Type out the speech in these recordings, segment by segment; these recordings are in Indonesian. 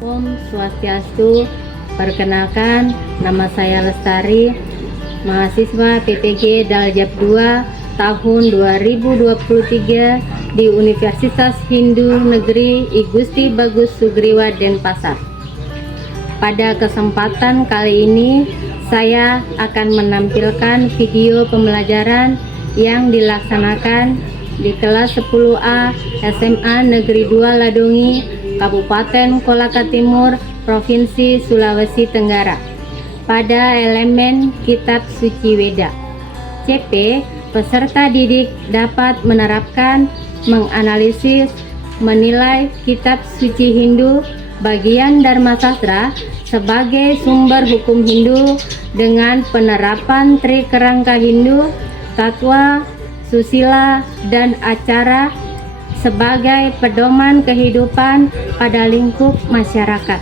Om Swastiastu. Perkenalkan, nama saya Lestari, mahasiswa PTG Daljab 2 tahun 2023 di Universitas Hindu Negeri I Gusti Bagus Sugriwa Denpasar. Pada kesempatan kali ini, saya akan menampilkan video pembelajaran yang dilaksanakan di kelas 10A SMA Negeri 2 Ladongi, Kabupaten Kolaka Timur, Provinsi Sulawesi Tenggara, pada elemen Kitab Suci Weda. CP, peserta didik dapat menerapkan, menganalisis, menilai Kitab Suci Hindu bagian Dharma Sastra sebagai sumber hukum Hindu dengan penerapan Tri Kerangka Hindu, Tatwa, Susila, dan Acara sebagai pedoman kehidupan pada lingkup masyarakat.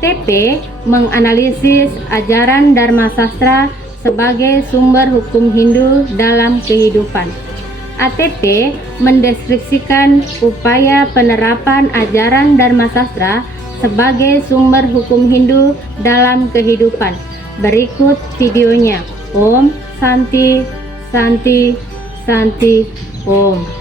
TP, menganalisis ajaran Dharma Sastra sebagai sumber hukum Hindu dalam kehidupan. ATP, mendeskripsikan upaya penerapan ajaran Dharma Sastra sebagai sumber hukum Hindu dalam kehidupan. Berikut videonya. Om Santi Santi Santi Om.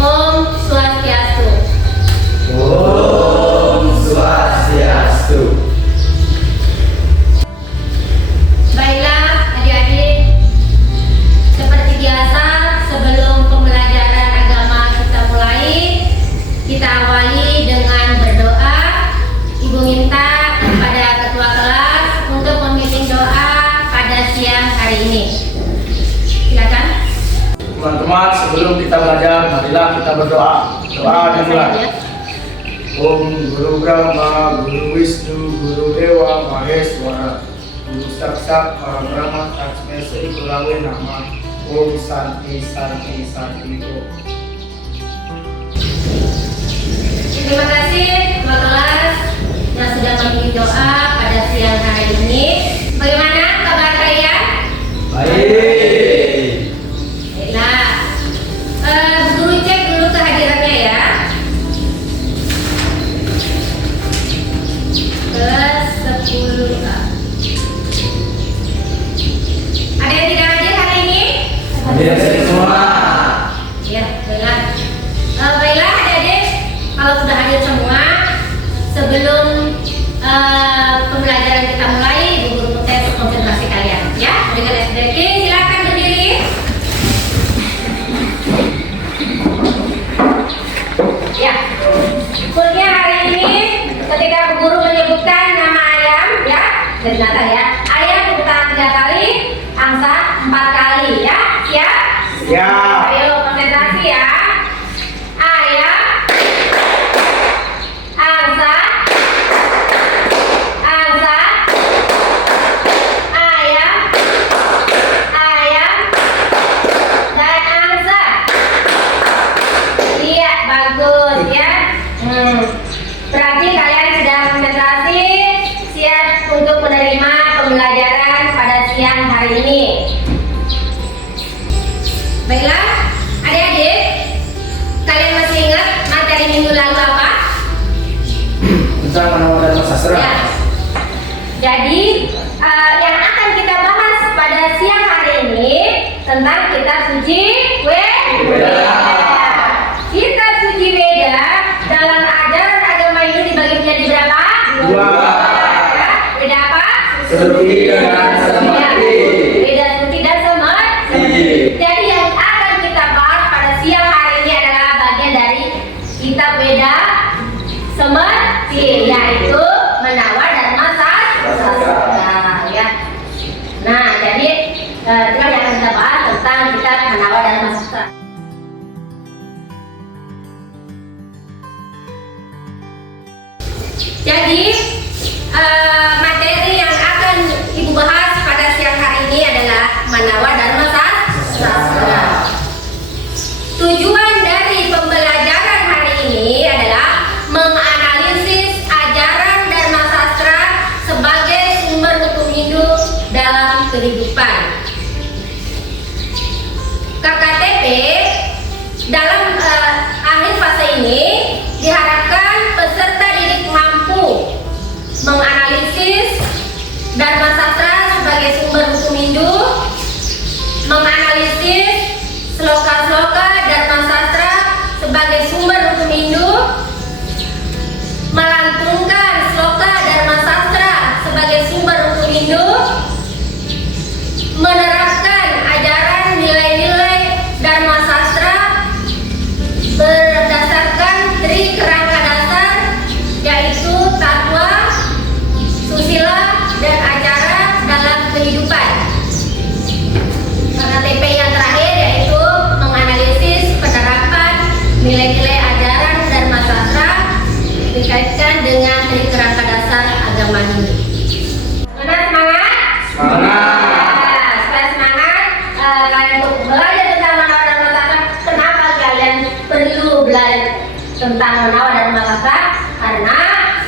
Om Swastiastu. Om Swastiastu. Baiklah adik-adik, seperti biasa sebelum pembelajaran agama kita mulai, kita awali dengan berdoa. Ibu minta kepada ketua kelas untuk memimpin doa pada siang hari ini. Silakan. Teman-teman, sebelum kita belajar, marilah kita berdoa. Doa dimulai. Om Guru Brahma, Guru Wisnu, Guru Dewa Maheswara, Guru Saksat Parabrahma Tasmai Sri Gulawe Nama. Om Santi Santi Santi Om. Terima kasih ketua kelas yang sudah memimpin doa pada siang hari ini. Bagaimana kabar kalian? Baik. Guru cek dulu kehadirannya ya. Kelas 10A. Ada yang tidak hadir hari ini? Hadir semua. Ya, baiklah. Baiklah adik-adik, kalau sudah hadir semua, sebelum pembelajaran kita mulai, Ibu Guru tes konsentrasi kalian. Ya, dengan SDK, silakan berdiri. Ya, kulnya hari ini ketika Bu Guru menyebutkan nama ayam, ya, dari belakang ya. Ayam diputar 3 kali, angsa 4 kali, ya. Siap? Siap. Ayo konsentrasi ya. Ayam, angsa, angsa, ayam, ayam, dan angsa. Iya, bagus ya. Berarti kalian sudah konsentrasi, siap untuk menerima pembelajaran pada siang hari ini. Baiklah, adik-adik, kalian masih ingat materi minggu lalu apa? Tentang Manawa Dharma Sastra. Ya. Jadi, yang akan kita bahas pada siang hari ini tentang Kitab Suci Weda. Kitab Suci Weda dalam ajaran agama Hindu dibagi menjadi berapa? 2. Ya. Beda apa? Suci dan Samadhi. Beda suci dan samadhi. Jadi yang akan kita bahas pada siang hari ini adalah bagian dari Kitab Weda Samadhi, yaitu Manawa Dharma Sastra. Ya. Nah, jadi itu yang akan kita bahas tentang Kitab Manawa Dharma Sastra. Jadi materi yang akan Ibu bahas pada siang hari ini adalah Manawa Dharma Sastra. Tujuan dari pembelajaran hari ini adalah menganalisis ajaran Dharma Sastra sebagai sumber hukum hidup dalam kehidupan. KKTP dalam akhir fase ini diharapkan peserta didik mampu menganalisis Dharma Sastra sebagai sumber hukum hidup, menganalisis sloka-sloka Dharma Sastra sebagai sumber hukum hidup, melantunkan sloka Dharma Sastra sebagai sumber hukum hidup, menerapkan ajaran nilai-nilai Dharma Sastra berdasarkan tri kerangka dasar, yaitu tatwa, susila, dan acara dalam kehidupan. KKTP yang terakhir yaitu menganalisis penerapan nilai-nilai ajaran Dharma Sastra dikaitkan dengan tri kerangka dasar agama Hindu. Semangat? Supaya semangat, kalian untuk belajar tentang Manawa Dharma Sastra. Kenapa kalian perlu belajar tentang Manawa Dharma Sastra? Karena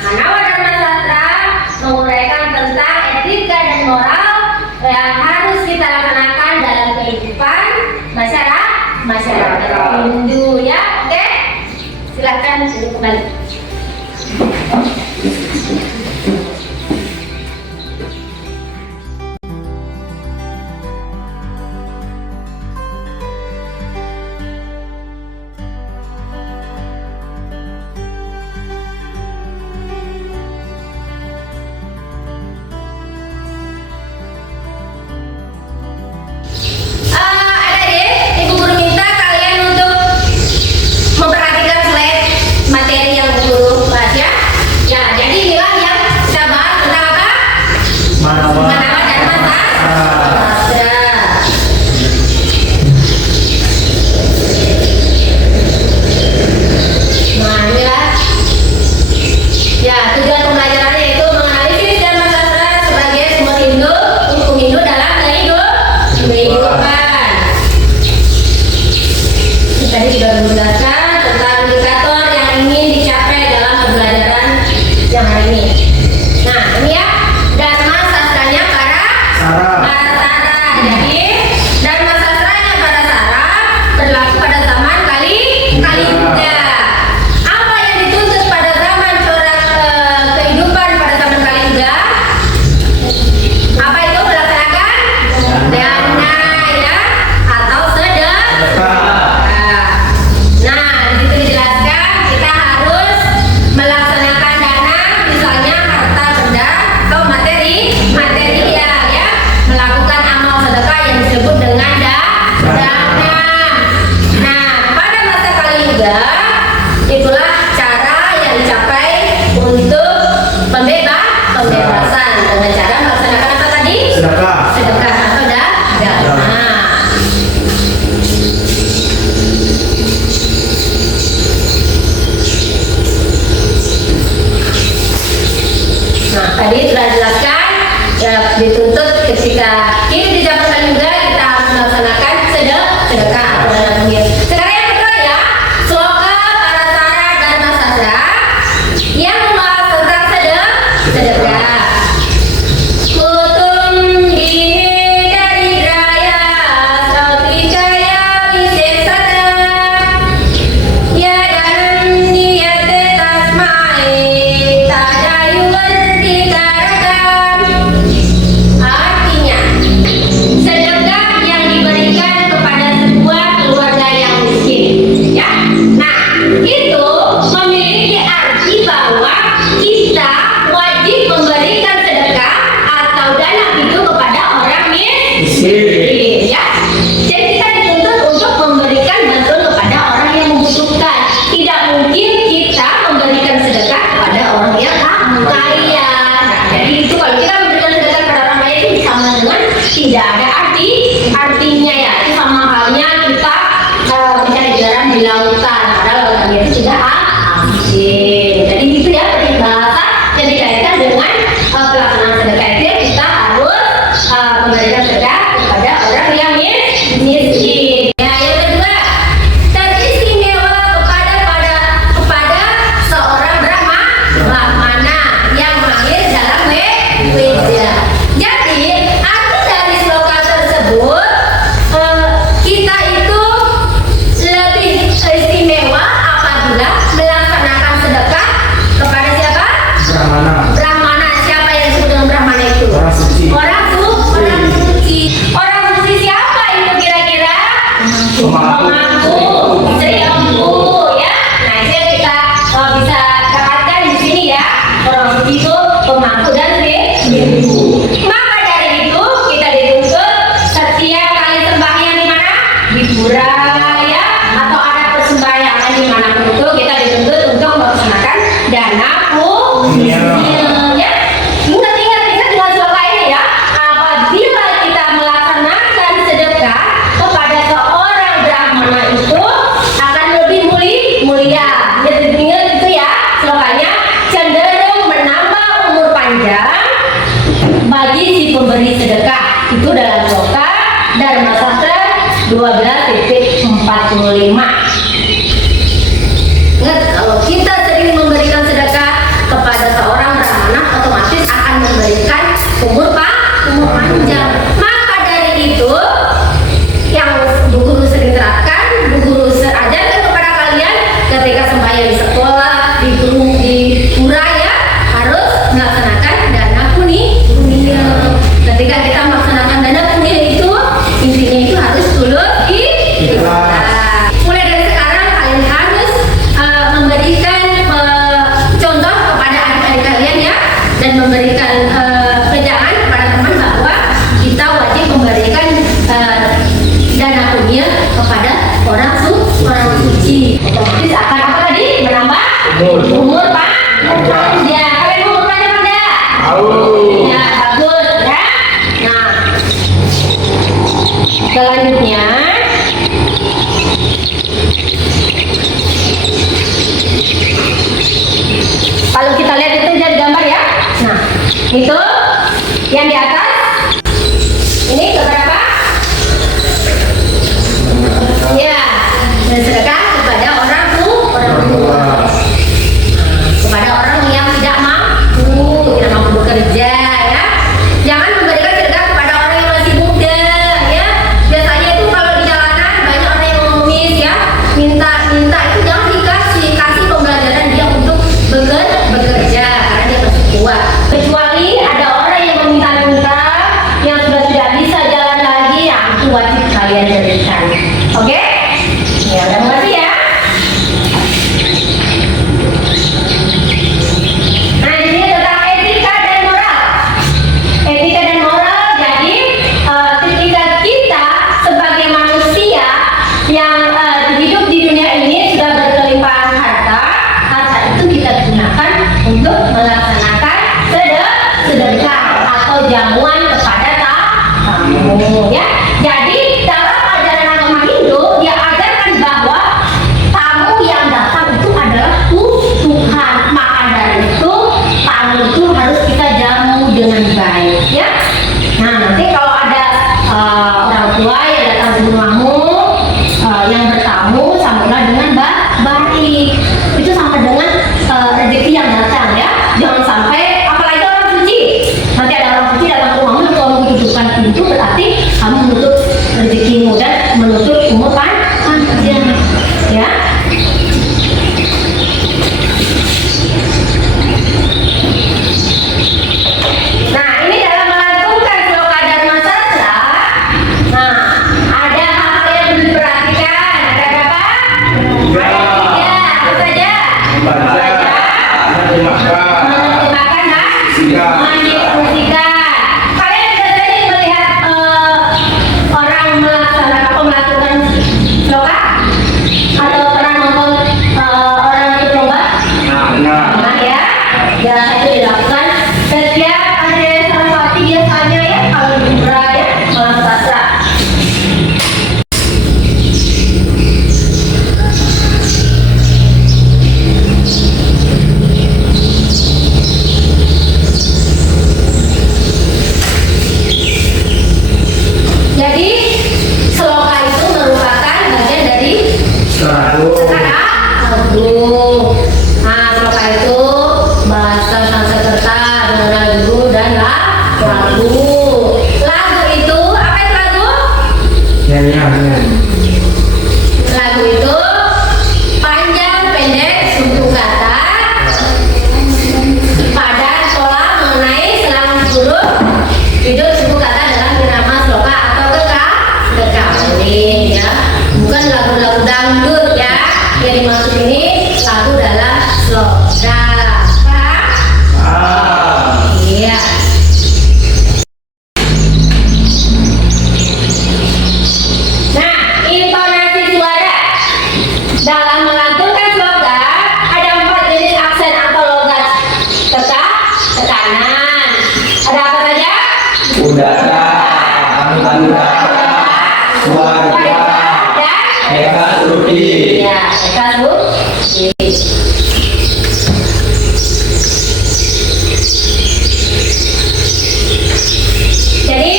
Manawa Dharma Sastra menguraikan tentang etika dan moral yang harus kita laksanakan dalam kehidupan masyarakat Hindu, ya. Oke, silakan duduk kembali. Adik-adik, Ibu Guru minta kalian untuk memperhatikan slide materi yang Guru bahas, ya. Ya, jadi inilah yang kita bahas tentang apa? Manawa Dharma Sastra. Nah, inilah. Ya, tujuan pembelajarannya itu menganalisis Dharma Sastra sebagai sumber hukum hidup dalam kehidupan. Tadi sudah menjelaskan tentang indikator yang ingin dicapai dalam pembelajaran yang hari ini. Nah, ini ya Dharma Sastranya para Sara. Jadi Dharma Sastranya para Sara berlaku pada zaman Kalingga. Apa yang dituntut pada zaman corak kehidupan pada zaman Kalingga? Apa itu melaksanakan dana, ya, atau sedekah. Nah, di situ dijelaskan kita harus melaksanakan dana, misalnya harta benda atau material, ya, melakukan amal sedekah yang disebut dengan dana. Nah, pada masa Kalingga itulah cara yang dicapai untuk pembebasan dengan cara melaksanakan apa tadi? Sedekah atau dana. Nah, tadi sudah dijelaskan ya, dituntut ketika hidup di zaman Kalingga kita harus melaksanakan sedekah atau dana penghir. Sekarang yang kedua, ya, sloka para Sara Dharma Sastra yang membahas tentang sedekah. Kutum dini dari raya Satricaya Wisesata ya dan niyate tasmai tadayu werdikarakam. Artinya sedekah yang diberikan kepada sebuah keluarga yang miskin, ya. Nah, itu memiliki arti bahwa kita wajib memberikan sedekah atau dana hidup kepada orang miskin, ya. Jadi kita dituntut untuk memberikan bantuan kepada orang yang membutuhkan. Tidak mungkin kita memberikan sedekah kepada orang yang kaya. Nah, jadi itu kalau kita memberikan sedekah kepada orang kaya itu sama dengan tidak ada artinya, ya. Itu sama halnya kita mencari garam di lautan, padahal lautan itu sudah asin. Jadi itu, ya, peribahasa yang dikaitkan dengan pelaksanaan sedekah itu kita harus memberikan sedekah kepada orang yang miskin. Ya, yang kedua, punya. Ya, ingat dengan sloka ini ya. Apabila kita melaksanakan sedekah kepada seorang brahmana itu akan lebih mulia. Jadi ingat itu ya slokanya, cenderung menambah umur panjang bagi si pemberi sedekah. Itu dalam sloka Dharma Sastra 12.45. Ingat, kalau kita sering memberikan sedekah kepada seorang brahmana, otomatis akan memberikan umur panjang. Maka dari itu, yang Bu Guru sering terapkan, Bu Guru ajarkan kepada kalian ketika sembahyang di sekolah, di pura ya, harus melaksanakan dana punya. Ketika kita melaksanakan dana punya itu, intinya itu harus tulus ikhlas. Mulai dari sekarang kalian harus memberikan contoh kepada adik-adik kalian ya, dan memberikan pegangan kepada teman bahwa kita wajib memberikan dana punya kepada orang suci. Otomatis akan apa tadi? Menambah umur panjang. Kalian umur panjang enggak? Ya, bagus ya. Nah, selanjutnya kalau kita lihat itu jadi gambar ya. Nah, itu yang di atas ini keberapa? Ya, dan sedekah kepada orang tua. Kepada orang yang tidak mampu bekerja ya. Jangan memberikan sedekah kepada orang yang masih muda ya. Biasanya itu kalau di jalanan banyak orang yang mengemis ya, minta itu jangan kasih pembelajaran dia untuk bekerja karena dia masih kuat. Kecuali ada orang yang meminta-minta yang sudah tidak bisa jalan lagi, ya itu wajib kalian berikan. Oke? Ya, udah mengerti ya. Nah, ini tentang etika dan moral. Etika dan moral, jadi ketika kita sebagai manusia yang hidup di dunia ini sudah berkelimpahan harta itu kita gunakan untuk melaksanakan sedekah atau jamuan kepada tamu ya. Jadi dalam ajaran agama Hindu dia ajarkan bahwa tamu yang datang itu adalah Tuhan. Maka dari itu tamu itu harus kita jamu dengan baik ya. Nah, nanti kalau ada orang tua yang datang ke rumahmu yang bertamu, sambutlah dengan baik. Itu sama dengan rezeki yang datang ya. Jangan sampai, apalagi orang suci, nanti ada orang suci datang ke rumahmu, kamu tutupkan pintu, berarti kamu menutup rezekimu dan menutup umur panjang ya. Nah, ini dalam melantunkan sloka Dharma Sastra. Nah, ada hal-hal yang perlu diperhatikan. Ada berapa? Ada 3. Apa saja? Menentukan dan mendiskusikan. Kalian sudah sering melihat orang melaksanakan atau melakukan sloka? Atau pernah nonton orang ikut lomba? Nah ya, biasa itu dilakukan setiap ada Saraswati biasanya ya, kalau di pura ya, malam sastra. Jadi sloka itu merupakan bagian dari lagu. Nah, sloka itu bahasa Sanskerta dengan lagu dan lagu. Lagu itu apa itu lagu? Lagu itu panjang pendek suku kata pada pola mengenai selang huruf hidup suku kata dalam irama sloka atau kekawin ya. Bukan lagu-lagu dangdut ya. Yang dimaksud ini lagu dalam sloka. ikhlas Bu. Jadi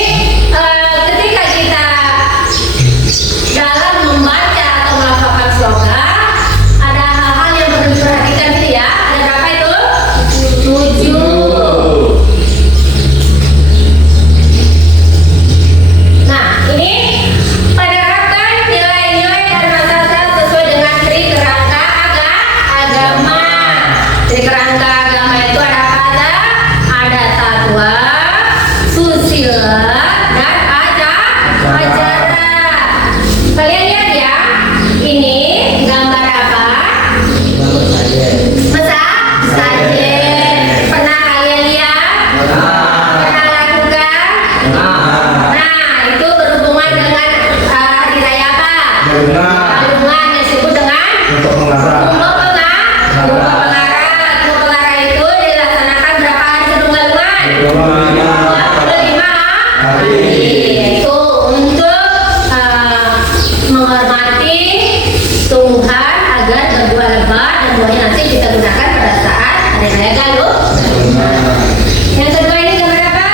ketika kita dalam membaca atau melafalkan sloga, ada hal-hal yang perlu diperhatikan gitu ya. Ada berapa itu? 7. Nah, ini penerapkan nilai-nilai dan asal-asal sesuai dengan tri kerangka agama. Tri kerangka agama itu ada apa aja? Ada takwa, susila, dan ajaran. Kalian lihat ya, ini gambar apa? Masa sajen. Pernah kalian lihat? Pernah lakukan? Nah, itu berhubungan dengan hari raya apa? Berhubungan yang disebut dengan Kumpul Pengarah itu dilaksanakan berapa hari sebelum Galungan? 25 hari. Itu untuk menghormati Tuhan agar berbuah lebat dan buahnya nanti kita gunakan pada saat hari raya Galungan. Yang kedua ini gambar apa?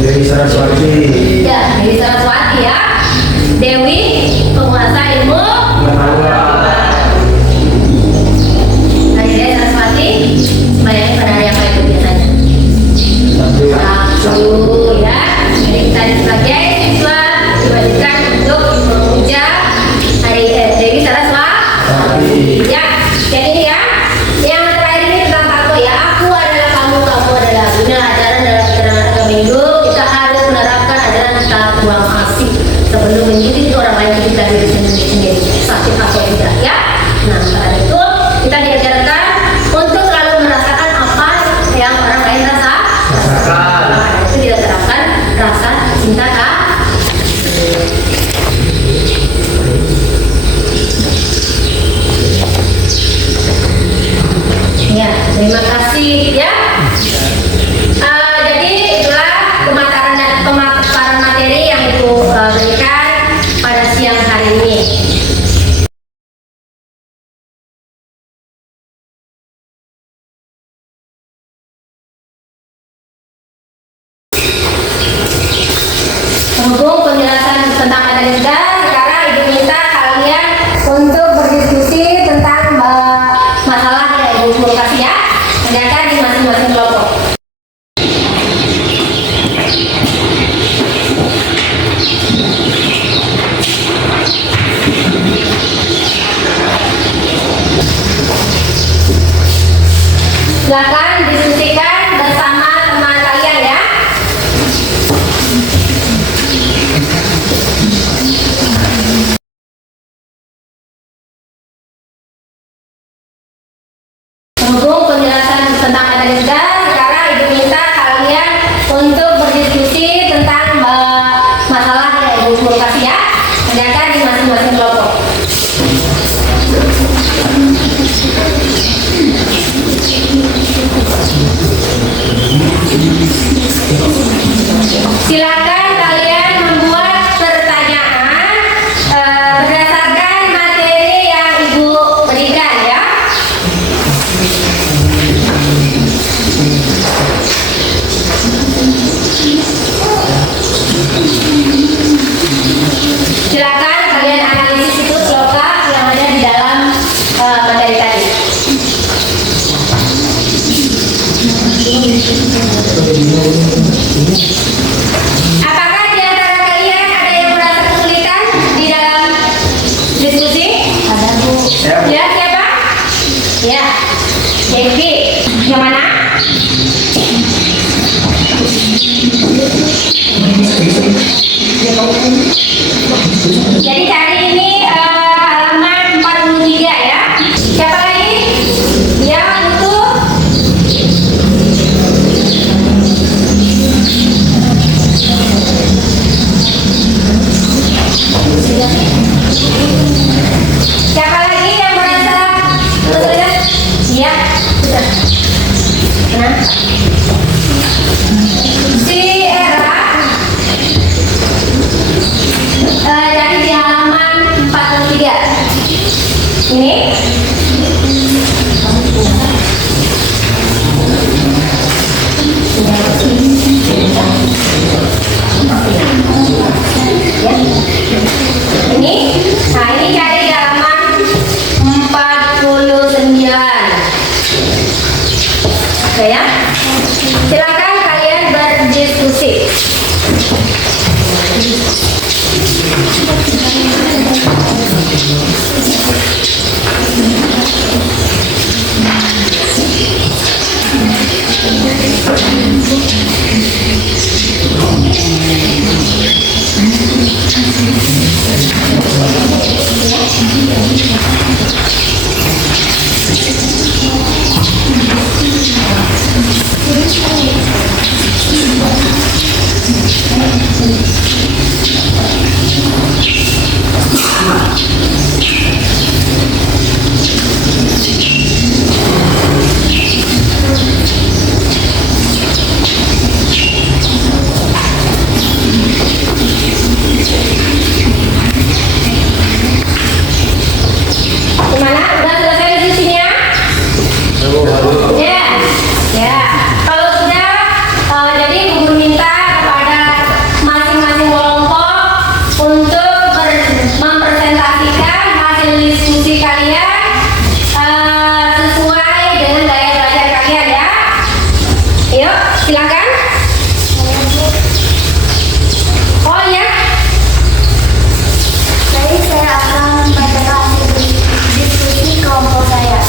Dewi Saraswati. Ya, Dewi Saraswati ya. Dewi penguasa ilmu pengetahuan. Hari Dewi Saraswati bayangin pada hari apa itu biasanya? Sabtu ya. Jadi kita sebagai siswa diwajibkan untuk memuja hari Dewi Saraswati. Ya, jadi ini ya. Yang terakhir ini tentang takwa ya. Aku adalah kamu, kamu adalah aku. Ini ajaran dalam ajaran agama Hindu. Kita harus menerapkan ajaran takwa asih sebelum mengikuti orang lain kita diri sendiri. Sakit atau tidak ya. Nah, pada itu kita diajarkan untuk selalu merasakan apa yang orang lain rasakan. Nah, itu kita terapkan rasa cinta kasih. Ya, terima kasih ya. Jadi itulah pemaparan materi yang Ibu berikan pada siang hari ini. Berhubung penjelasan tentang materi kita, sekarang Ibu minta kalian untuk berdiskusi tentang masalah yang Ibu kasih ya. Kerjakan di masing-masing kelompok. Silakan diskusikan bersama teman kalian ya. Berhubung penjelasan tentang materi kita, sekarang Ibu minta kalian untuk berdiskusi tentang masalah yang Ibu kasih ya. Kerjakan di masing-masing kelompok. Silakan kalian membuat pertanyaan berdasarkan materi yang Ibu berikan ya. Silakan kalian analisis itu sloka yang ada di dalam materi tadi. Apakah di antara kalian ada yang merasa kesulitan di dalam diskusi? Ada Bu. Ya, siapa? Ya, Devi. Yang mana? Jadi hari ini halaman 43 ya. Siapa lagi? Yang itu siapa lagi yang merasa kesulitan? Iya, sudah. Nah, si Era dari di halaman 43 Ini nah ini cari di halaman 49. Oke ya, silakan kalian berdiskusi. Gimana? Udah selesai diskusinya? Ya, ya. Kalau sudah, jadi guru minta kepada masing-masing kelompok untuk mempresentasikan hasil diskusi kalian sesuai dengan gaya belajar kalian ya. Yuk, silakan. Oh ya. Jadi saya akan membacakan diskusi kelompok saya.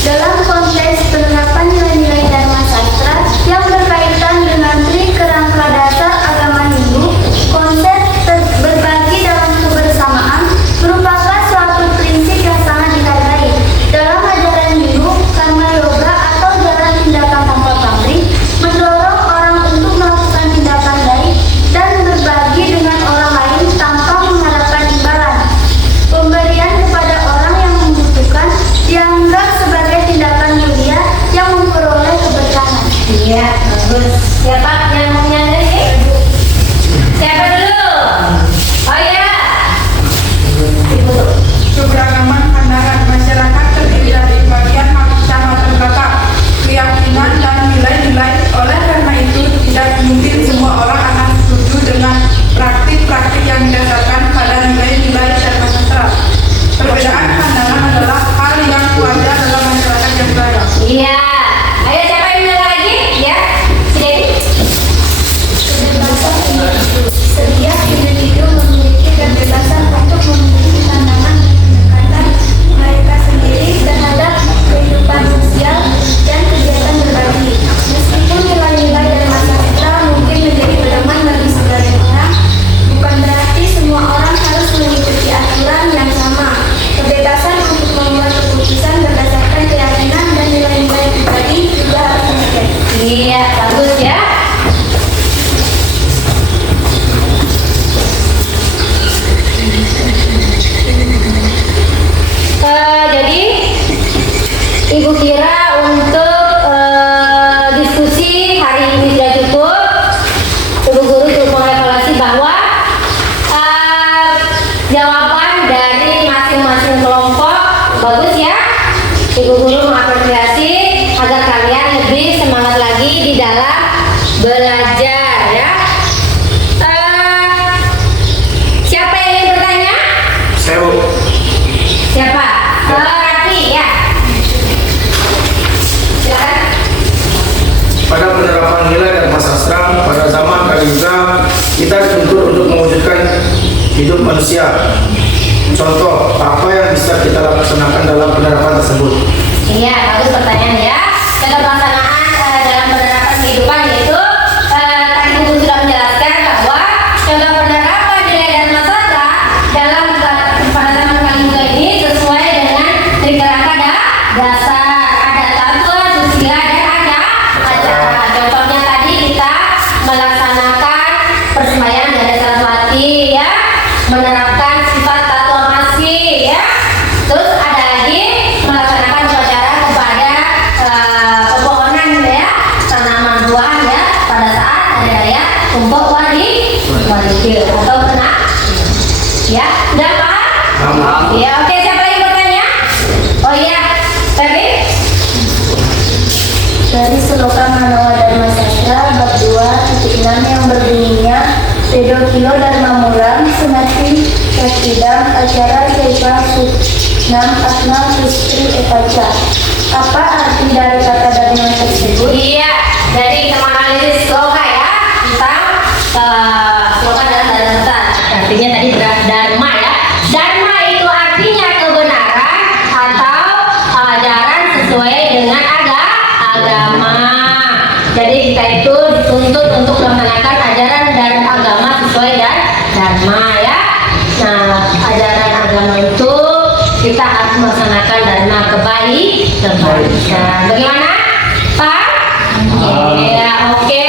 Dalam konteks penerapan nilai-nilai Dharma Sastra yang berkaitan dengan Tri Kerangka Dasar Agama Hindu, konsep berbagi dalam kebersamaan merupakan suatu prinsip yang sangat dihargai. Dalam ajaran Hindu, karma yoga atau jalan tindakan tanpa pamrih mendorong orang untuk melakukan tindakan baik dan berbagi dengan orang lain tanpa mengharapkan imbalan. Pemberian kepada orang yang membutuhkan dianggap sebagai tindakan mulia yang memperoleh keberkahan. Iya, bagus. Siapa yang mau nyanyi? Siapa dulu? Oh ya. Ibu. Keberagaman pandangan masyarakat terdiri dari bagian sangat terbatas, keyakinan dan nilai-nilai. Oleh karena itu, tidak mungkin semua orang akan setuju dengan praktik-praktik yang didasarkan pada nilai-nilai Dharma Sastra. Perbedaan pandangan adalah hal yang wajar dalam masyarakat yang beragam. Iya. Ayo siapa yang bilang lagi? Ya. Sini. Kebebasan individu. Setiap individu memiliki kebebasan untuk memiliki pandangan dan pendekatan mereka sendiri terhadap kehidupan sosial dan kegiatan berbagi. Meskipun nilai-nilai Dharma Sastra mungkin menjadi pedoman bagi sebagian orang, bukan berarti semua orang harus mengikuti aturan yang sama. Kebebasan untuk membuat keputusan berdasarkan keyakinan dan nilai-nilai pribadi juga harus dihargai. Iya, bagus ya. Jadi Ibu kira untuk diskusi hari ini sudah cukup. Ibu guru cukup mengevaluasi bahwa jawaban dari masing-masing kelompok bagus ya. Ibu guru mengapresiasi agar kalian lebih semangat lagi di dalam belajar ya. Siapa yang ingin bertanya? Saya Bu. Siapa? Raffi ya. Silakan. Pada penerapan nilai Dharma Sastra pada zaman Kaliuga, kita dituntut untuk mewujudkan hidup manusia. Contoh, apa yang bisa kita laksanakan dalam penerapan tersebut? Iya, bagus pertanyaan ya. Dalam pelaksanaan dalam penerapan kehidupan yaitu tadi Ibu sudah menjelaskan bahwa contoh penerapan nilai Dharma Sastra dalam pada zaman Kaliuga ini sesuai dengan Tri Kerangka Dasar, ada tantun, susila dan ada acara. Contohnya tadi kita melaksanakan persembahyaan dari Saraswati ya, menerapkan sifat tatua masih ya. Terus ada lagi melaksanakan upacara dari Seloka Manawa Dharma Sastra bab 2.6 yang berbunyinya Pedofilo Dharma Muram Sunati Kasidam Acara Kaipa Nam Atma Sustri Epaca. Apa arti dari kata dharma tersebut? Iya, jadi kita menganalisis sloka ya tentang sloka dan dharma. Artinya tadi dharma ya. Dharma itu artinya kebenaran atau ajaran sesuai dengan agama. Jadi kita itu dituntut untuk melaksanakan ajaran dan agama sesuai dan dharma ya. Nah, ajaran agama itu kita harus melaksanakan dharma kebaikan. Bagaimana, Pak? Iya, oke.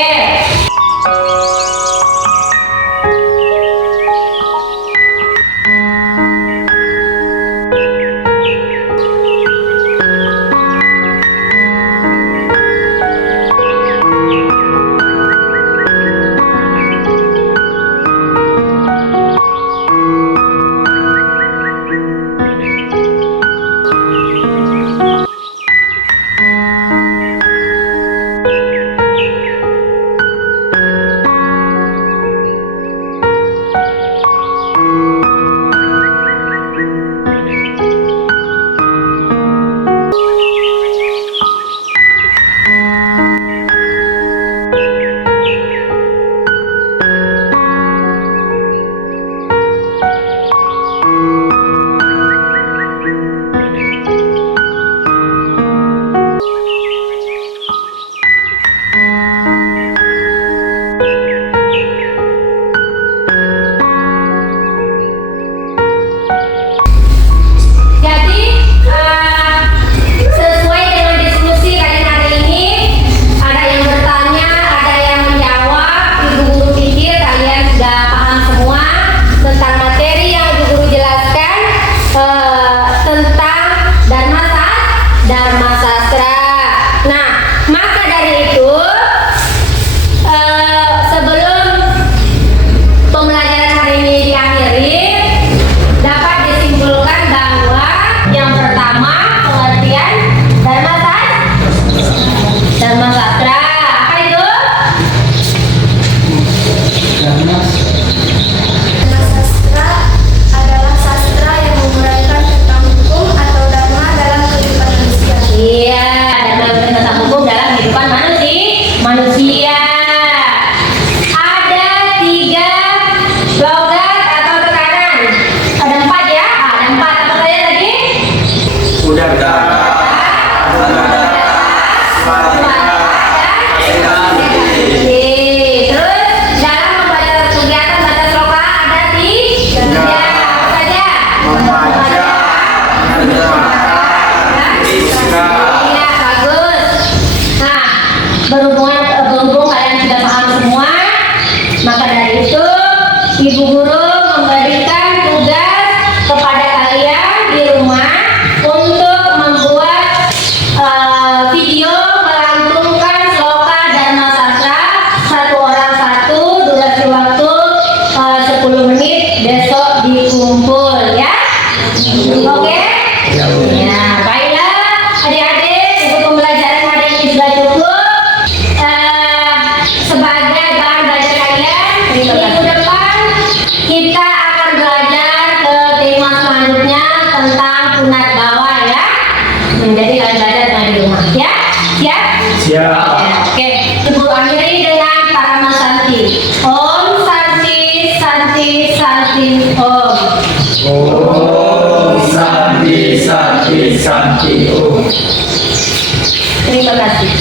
Jadi sesuai dengan diskusi kalian hari ini, ada yang bertanya, ada yang menjawab. Ibu guru pikir kalian sudah paham semua tentang materi yang ibu guru jelaskan tentang Dharma Sastra. Nah, maka dari itu sebelum pembelajaran hari ini diakhiri, dapat disimpulkan bahwa yang pertama pengertian Dharma Sastra. Apa itu? Dharma Sastra adalah sastra yang menguraikan tentang hukum atau dharma dalam kehidupan manusia. Iya, dan tentang hukum dalam kehidupan manusia. Ada 3 logat atau tekanan. Ada 4 ya? Ada 4 apa saja tadi? Udara. Terus dalam membaca kegiatan baca sloka ada 3 apa saja? Membaca, Iya, bagus. Nah, berhubung kalian sudah paham semua, maka dari itu ibu guru memberikan tugas kepada kalian di rumah untuk membuat video melantunkan sloka Dharma Sastra, 1 orang 1, durasi waktu 10 menit, besok dikumpul ya. Oke? Ya, baiklah adik-adik, buku pembelajaran hari ini sudah cukup. Sebagai bahan belajar kalian, minggu depan kita akan belajar ke tema selanjutnya tentang punat bawah ya. Jadi kalian belajar di rumah ya. Siap? Siap. Oke, ibu akhiri dengan Parama Santi. Om Santi, Santi, Santi, Om. Om Santi Santi Santi Om. Terima kasih.